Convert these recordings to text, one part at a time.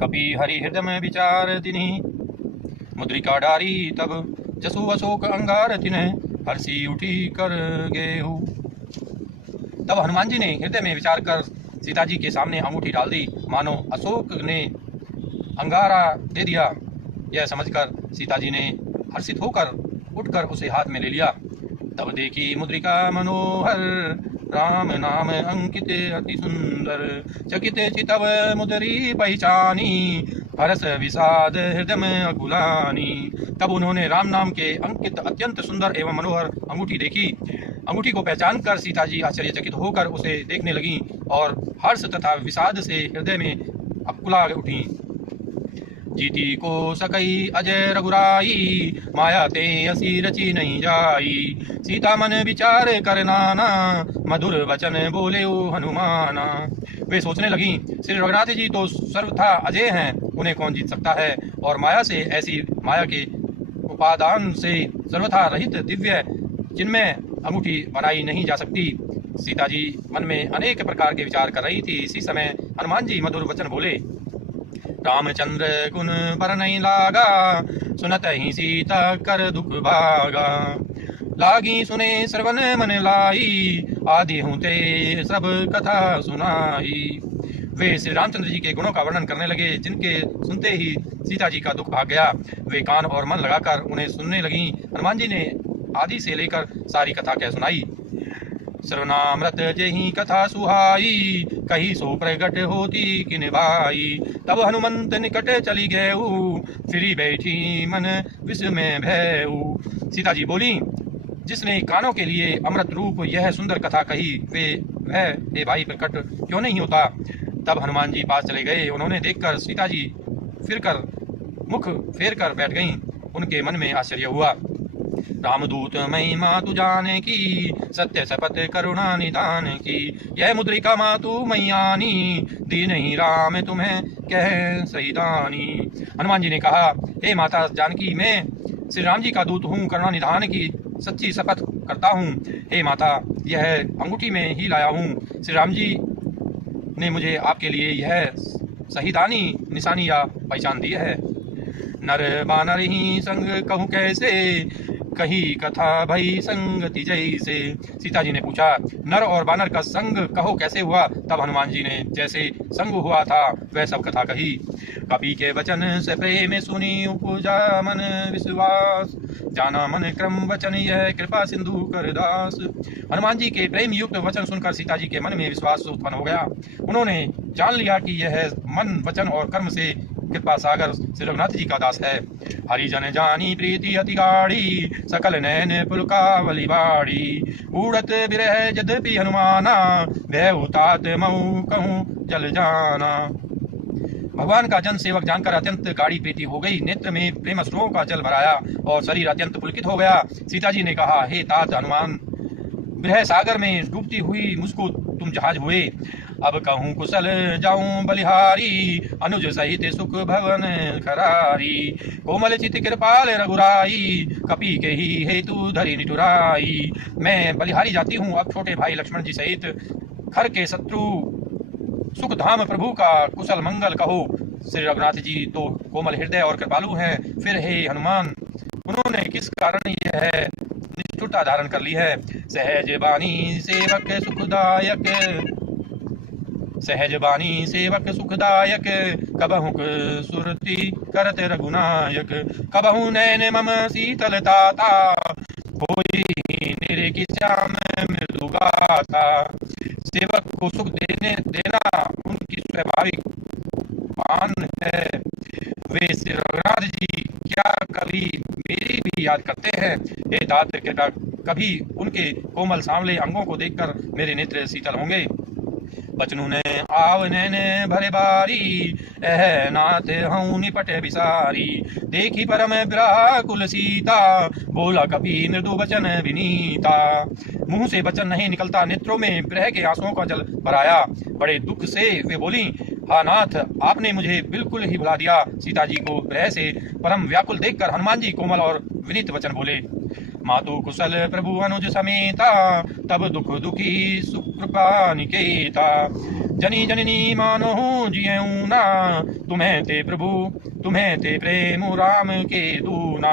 कपि हरि हृदय में विचार तिन्हि मुद्रिका डारी तब जसु अशोक अंगार तिन्ह हर्षी उठी कर गेहू। तब हनुमान जी ने हृदय में विचार कर सीता जी के सामने अंगूठी डाल दी, मानो अशोक ने अंगारा दे दिया। यह समझकर सीता जी ने हर्षित होकर उठकर उसे हाथ में ले लिया। तब देखी मुद्रिका मनोहर राम नाम अंकित अति सुंदर, चकित चितव मुदरी पहचानी हरस विषाद हृदय में अकुलानी। तब उन्होंने राम नाम के अंकित अत्यंत सुंदर एवं मनोहर अंगूठी देखी। अंगूठी को पहचान कर सीता जी आश्चर्यचकित होकर उसे देखने लगी और हर्ष तथा विषाद से हृदय में अकुला उठी। जीती को सकई अजय रघुराई, माया ते असी रची नहीं जाई। सीता मन विचार कर नाना, मधुर वचन बोले ओ हनुमाना। वे सोचने लगी, श्री रघुनाथ जी तो सर्वथा अजय हैं, उन्हें कौन जीत सकता है। और माया से ऐसी माया के उपादान से सर्वथा रहित दिव्य जिनमें अंगूठी बनाई नहीं जा सकती। सीता जी मन में अनेक प्रकार के विचार कर रही थी। इसी समय हनुमान जी मधुर वचन बोले। रामचंद्र गुण पर नहीं लागा, सुनत ही सीता कर दुख भागा। लागी सुने श्रवण मन लाई, आदि हूँ ते सब कथा सुनाई। वे श्री रामचंद्र जी के गुणों का वर्णन करने लगे, जिनके सुनते ही सीता जी का दुख भाग गया। वे कान और मन लगाकर उन्हें सुनने लगी। हनुमान जी ने आदि से लेकर सारी कथा कह सुनाई। श्रवणामृत जेहि कथा सुहाई, कही सो प्रगट होती किन भाई। तब हनुमंत निकट चली गएऊ, फिरी बैठी मन विस्मय भयऊ। सीता जी बोली, जिसने कानों के लिए अमृत रूप यह सुंदर कथा कही, वह भाई प्रकट क्यों नहीं होता। तब हनुमान जी पास चले गए। उन्होंने देखकर सीता जी फिरकर मुख फेर कर बैठ गईं। उनके मन में आश्चर्य हुआ। रामदूत महिमा तू जाने की, सत्य शपथ करुणा निदान की। यह मुद्रिका मातु मैयानी, दी नहीं राम तुम्हें कह सहीदानी। हनुमान जी ने कहा, हे माता जानकी, मैं श्री राम जी का दूत हूँ, करुणा निधान की सच्ची शपथ करता हूँ। हे माता, यह अंगूठी में ही लाया हूँ। श्री राम जी ने मुझे आपके लिए यह सहीदानी निशानी या पहचान दी है। नर बानर ही संग कहूँ कैसे, कही कथा भई संगति जैसे। सीता जी ने पूछा, नर और बानर का संग कहो कैसे हुआ। तब हनुमान जी ने जैसे संग हुआ था वह सब कथा कही। कपि के वचन से प्रेम सुनी, उपजा मन विश्वास। जाना मन क्रम वचन यह कृपा सिंधु कर दास। हनुमान जी के प्रेम युक्त वचन सुनकर सीता जी के मन में विश्वास उत्पन्न हो गया। उन्होंने जान लिया कि यह मन वचन और कर्म से कृपा सागर श्री रघुनाथ जी का दास है। हरिजन जानी प्रीति अति गाढ़ी, सकल नैन पुलकावली बाड़ी। उड़त बिरह यद्यपि हनुमाना, भय उतात मऊ कहूँ जल जाना। भगवान का जन सेवक जानकर अत्यंत गाढ़ी प्रीति हो गई। नेत्र में प्रेम अश्रुओं का जल भराया और शरीर अत्यंत पुलकित हो गया। सीता जी ने कहा, हे तात हनुमान, विरह सागर में डूबती हुई मुझको तुम जहाज हुए। अब कहूँ कुशल जाऊं बलिहारी, अनुज सहित सुख भवन खरारी। कोमल चित कृपाल रघुराई, कपि के ही हेतु धरि निठुराई। मैं बलिहारी जाती हूँ, अब छोटे भाई लक्ष्मण जी सहित खर के शत्रु सुख धाम प्रभु का कुशल मंगल कहो। श्री रघुनाथ जी तो कोमल हृदय और कृपालु हैं, फिर हे हनुमान, उन्होंने किस कारण यह निष्ठुरता धारण कर ली है। सहज बानी सेवक सुखदायक, सहज बानी सेवक सुखदायक। कबहु सुरति करत रघुनायक, कबहु नैन मम शीतलताता। होई निरखिश्याम मृदुगाता। सेवक को सुख देना उनकी स्वाभाविक मान है। वे श्री रघुनाथ जी क्या कभी मेरी भी याद करते हैं। हे तात, कृपा कभी उनके कोमल सांवले अंगों को देखकर मेरे नेत्र शीतल होंगे। बचनु ने आव नैन भरे बारी, एह नाथ हूँ निपट विसारी। देखी परम व्याकुल सीता, बोला कभी मृदु वचन विनीता। मुंह से वचन नहीं निकलता, नेत्रों में विरह के आंसुओं का जल भराया। बड़े दुख से वे बोली, हा नाथ, आपने मुझे बिल्कुल ही भुला दिया। सीता जी को विरह से परम व्याकुल देखकर हनुमान जी कोमल और विनीत वचन बोले। मातु कुशल प्रभु अनुज समेता, तब दुख दुखी सुकृपा निकेता। जनी जननी मानो जियऊ ना, तुम्हें ते प्रभु तुम्हें ते प्रेम राम के दूना।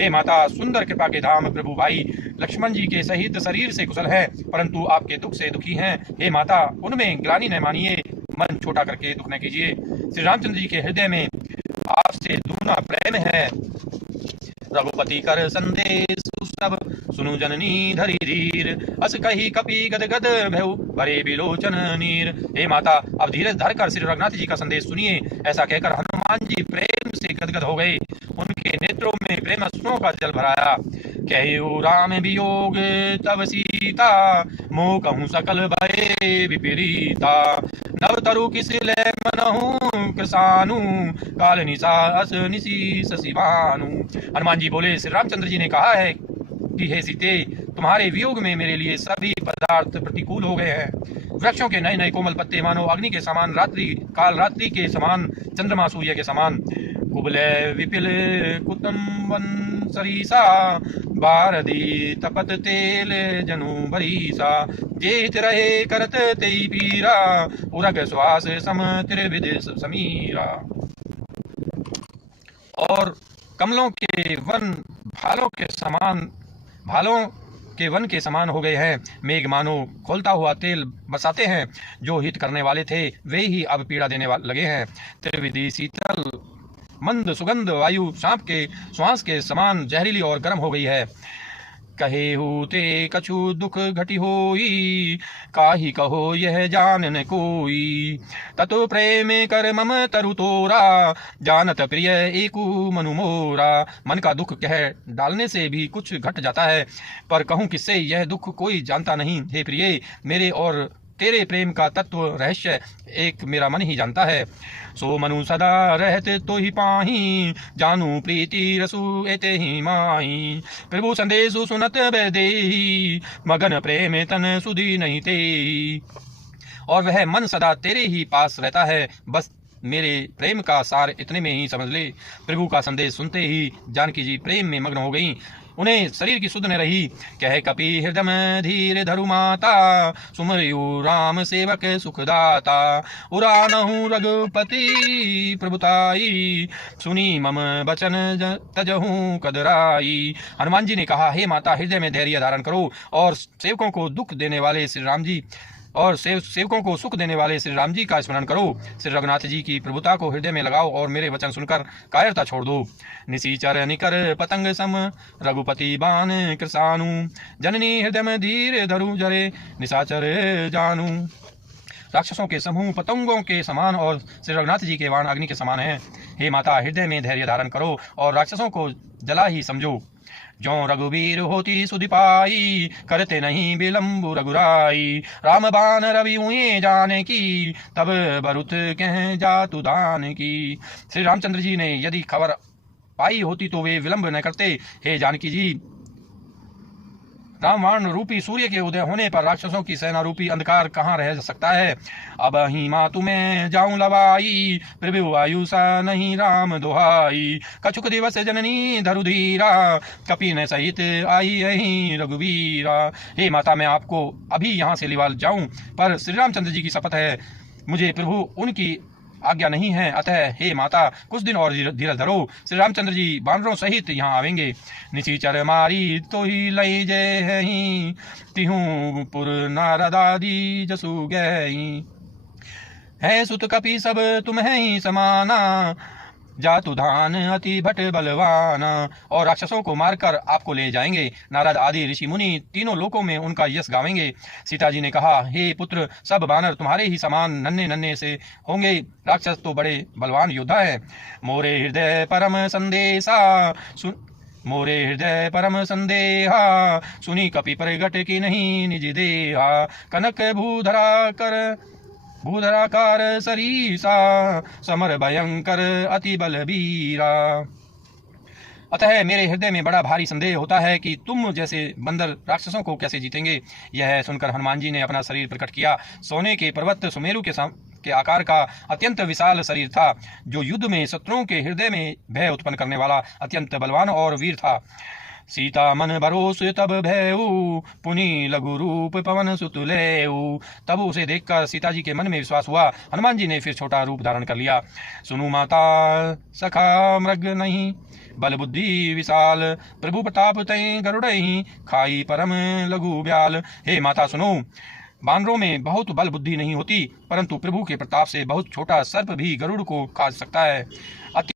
हे माता, सुंदर कृपा के धाम प्रभु भाई लक्ष्मण जी के सहित शरीर से कुशल है, परंतु आपके दुख से दुखी हैं। हे माता, उनमें ग्लानि न मानिए, मन छोटा करके दुख न कीजिए। श्री रामचंद्र जी के हृदय में आपसे दूना प्रेम है। रघुपति कर संदेश सब सुनु जननी धरी धीर, अस कही कपि गद गद भयउ भरे बिलोचन नीर। हे माता, अब धीरज धर कर श्री रघुनाथ जी का संदेश सुनिए। ऐसा कहकर हनुमान जी प्रेम से गदगद हो गए। उनके नेत्रों में प्रेम अश्रुओं का जल भराया। कहु राम वियोग तब सीता, मोह कहूँ सकल भय विपरीता। नव तरु किस ले मनहु कृसानु, काल निशा अस निशी शशिवानु। हनुमान जी बोले, श्री रामचंद्र जी ने कहा है कि हे सीते, तुम्हारे वियोग में मेरे लिए सभी पदार्थ प्रतिकूल हो गए हैं। वृक्षों के नए नए कोमल पत्ते मानो अग्नि के समान, काल रात्रि के समान, चंद्रमा सूर्य के समान। कुबले विपिल कुतुम्बन सरीसा, बारदी तपत तेल जनु बरीसा। जेत रहे करत तेई पीरा, उरग श्वास सम त्रिविध समीरा। और कमलों के वन भालों के वन के समान हो गए हैं। मेघ मानो खोलता हुआ तेल बरसाते हैं। जो हित करने वाले थे वे ही अब पीड़ा देने लगे हैं। त्रिविधि शीतल मंद सुगंध वायु सांप के श्वास के समान जहरीली और गर्म हो गई है। कहे होते कछु दुख घटी होई, काहि कहो यह जान न कोई। ततो प्रेम कर मम तरु तोरा, जानत प्रिय एकु मनु मोरा। मन का दुख कह डालने से भी कुछ घट जाता है, पर कहूँ किससे यह दुख कोई जानता नहीं। हे प्रिय, मेरे और तेरे प्रेम का तत्व रहस्य एक मेरा मन ही जानता है। सो मनु सदा रहत तो ही पाही, जानू प्रीति रसु एते ही माही। प्रभु संदेशु सुनत बेदेही, मगन प्रेम तन सुधी नहीं ते। और वह मन सदा तेरे ही पास रहता है, बस मेरे प्रेम का सार इतने में ही समझ ले। प्रभु का संदेश सुनते ही जानकी जी प्रेम में मग्न हो गईं। उन्हें शरीर की सुध न रही। कह कपि हृदय धीर धरु माता, सुमरयु राम सेवक सुखदाता। उरानहु रघुपति प्रभुताई, सुनी मम बचन तजहु कदराई। हनुमान जी ने कहा, हे माता, हृदय में धैर्य धारण करो और सेवकों को दुख देने वाले श्री राम जी और सेवकों को सुख देने वाले श्री राम जी का स्मरण करो। श्री रघुनाथ जी की प्रभुता को हृदय में लगाओ और मेरे वचन सुनकर कायरता छोड़ दो। निशिचर निकर पतंग सम, रघुपति बाण कृसानु। जननी हृदय में धीर धरु जरे, निशाचर जानू। राक्षसों के समूह पतंगों के समान और श्री रघुनाथ जी के बाण अग्नि के समान हैं। हे माता, हृदय में धैर्य धारण करो और राक्षसों को जला ही समझो। जो रघुवीर होती सुधि पाई, करते नहीं विलम्बु रघुराई। राम बाण रवि उए जाने की, तब बरुत कह जातु दान की। श्री रामचंद्र जी ने यदि खबर पाई होती तो वे विलंब न करते। हे जानकी जी, रामबाण रूपी सूर्य के उदय होने पर राक्षसों की सेना रूपी अंधकार कहाँ रह सकता है। अब ही माँ तुम्हें जाऊं लवाई, प्रभु आयुषा नहीं राम दुहाई। कछुक दिवस जननी धरुधीरा, कपि न सहित आई यहीं रघुवीरा। हे माता, मैं आपको अभी यहाँ से लिवा जाऊं, पर श्री रामचंद्र जी की शपथ है, मुझे प्रभु उनकी आज्ञा नहीं है। अतः हे माता, कुछ दिन और धीरज धरो। श्री रामचंद्र जी बानरों सहित यहाँ आवेंगे। निशिचर मारी तो ही लई जय है, तिहूं पुर नारदादी जसु गई। है सुत कपि सब तुम्हें ही समाना, जातु धान अति भट बलवाना। और राक्षसों को मारकर आपको ले जाएंगे। नारद आदि ऋषि मुनि तीनों लोकों में उनका यश गावेंगे। सीता जी ने कहा, हे पुत्र, सब बानर तुम्हारे ही समान नन्हे नन्हे से होंगे। राक्षस तो बड़े बलवान योद्धा है। मोरे हृदय परम संदेहा, सुनी कपि प्रगट की नहीं निज देहा। कनक भूधराकार सरीसा, समर भयंकर अति बलबीरा। अतः मेरे हृदय में बड़ा भारी संदेह होता है कि तुम जैसे बंदर राक्षसों को कैसे जीतेंगे। यह सुनकर हनुमान जी ने अपना शरीर प्रकट किया। सोने के पर्वत सुमेरु के आकार का अत्यंत विशाल शरीर था, जो युद्ध में शत्रुओं के हृदय में भय उत्पन्न करने वाला अत्यंत बलवान और वीर था। सीता मन भरोस तब भयऊ, पुनि लघु रूप पवन सुत लेऊ। तब उसे देखकर सीता जी के मन में विश्वास हुआ। हनुमान जी ने फिर छोटा रूप धारण कर लिया। सुनु माता सखा मृग नहीं, बल बुद्धि विशाल, प्रभु प्रताप तय गरुड़हि, खाई परम लघु ब्याल। हे माता सुनो, बानरों में बहुत बल बुद्धि नहीं होती, परंतु प्रभु के प्रताप से बहुत छोटा सर्प भी गरुड़ को खा सकता है।